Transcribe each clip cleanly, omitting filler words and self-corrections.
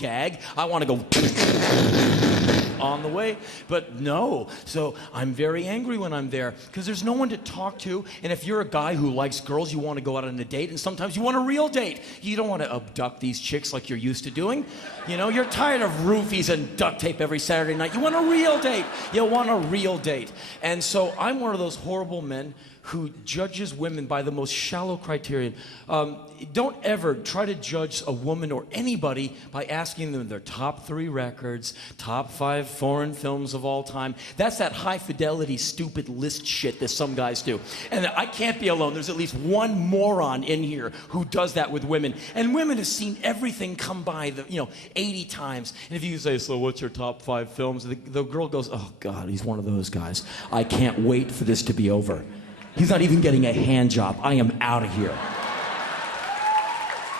gag. I want to go on the way, but no. So I'm very angry when I'm there because there's no one to talk to. And if you're a guy who likes girls, you want to go out on a date, and sometimes you want a real date. You don't want to abduct these chicks like you're used to doing. You know, you're tired of roofies and duct tape every Saturday night. You want a real date. You want a real date. And so I'm one of those horrible men who judges women by the most shallow criterion. Don't ever try to judge a woman or anybody by asking them their top 3 records, top 5 foreign films of all time. That's that high fidelity, stupid list shit that some guys do. And I can't be alone. There's at least one moron in here who does that with women. And women have seen everything come by, 80 times. And if you say, so what's your top 5 films? The girl goes, oh God, he's one of those guys. I can't wait for this to be over. He's not even getting a hand job. I am out of here.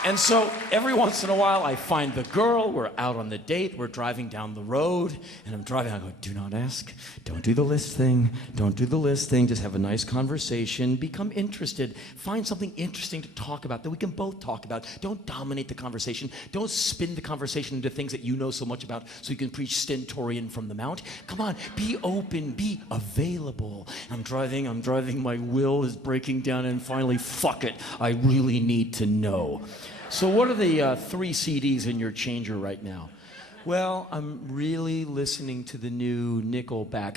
And so every once in a while, I find the girl, we're out on the date, we're driving down the road, and I'm driving, I go, do not ask, don't do the list thing, don't do the list thing, just have a nice conversation, become interested, find something interesting to talk about that we can both talk about. Don't dominate the conversation, don't spin the conversation into things that you know so much about so you can preach stentorian from the mount. Come on, be open, be available. I'm driving, my will is breaking down, and finally, fuck it, I really need to know. So what are the 3 CDs in your changer right now? Well, I'm really listening to the new Nickelback.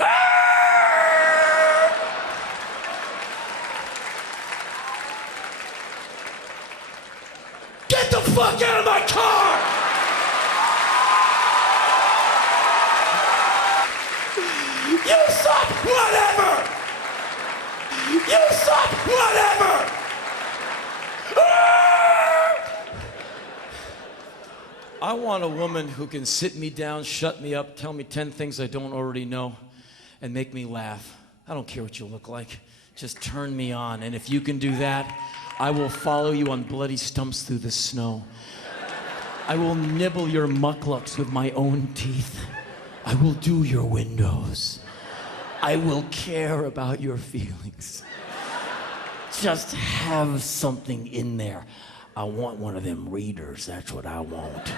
Get the fuck out of my car! You suck, whatever! You suck, whatever! I want a woman who can sit me down, shut me up, tell me 10 things I don't already know, and make me laugh. I don't care what you look like. Just turn me on. And if you can do that, I will follow you on bloody stumps through the snow. I will nibble your mucklucks with my own teeth. I will do your windows. I will care about your feelings. Just have something in there. I want one of them readers, that's what I want.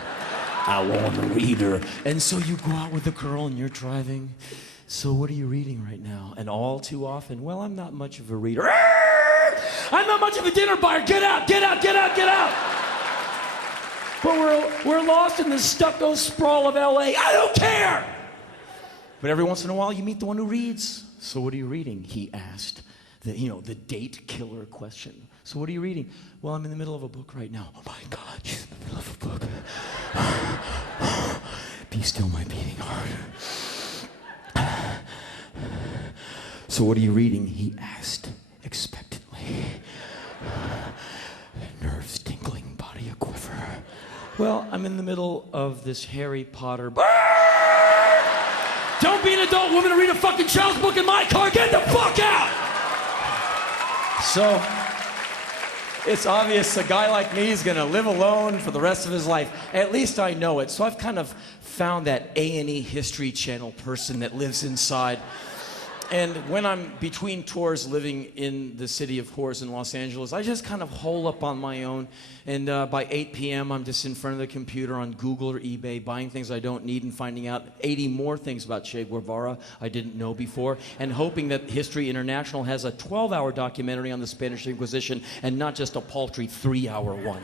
I want a reader. And so you go out with a girl and you're driving. So what are you reading right now? And all too often, well, I'm not much of a reader. I'm not much of a dinner buyer. Get out, get out, get out, get out. But we're lost in the stucco sprawl of LA. I don't care. But every once in a while, you meet the one who reads. So what are you reading? He asked. The date killer question. So what are you reading? Well, I'm in the middle of a book right now. Oh my God, she's in the middle of a book. Be still, my beating heart. So what are you reading? He asked expectantly. Nerves tingling, body a quiver. Well, I'm in the middle of this Harry Potter. Don't be an adult woman and read a fucking child's book in my car. Get the fuck out! So, it's obvious a guy like me is gonna live alone for the rest of his life. At least I know it. So I've kind of found that A&E History Channel person that lives inside. And when I'm between tours living in the city of whores in Los Angeles, I just kind of hole up on my own. And by 8 p.m., I'm just in front of the computer on Google or eBay, buying things I don't need and finding out 80 more things about Che Guevara I didn't know before, and hoping that History International has a 12-hour documentary on the Spanish Inquisition and not just a paltry 3-hour one.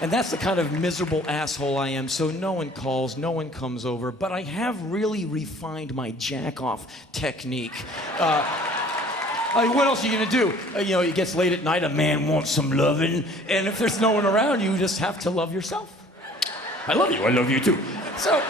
And that's the kind of miserable asshole I am, so no one calls, no one comes over, but I have really refined my jack-off technique. What else are you gonna do? It gets late at night, a man wants some loving, and if there's no one around, you just have to love yourself. I love you too. So,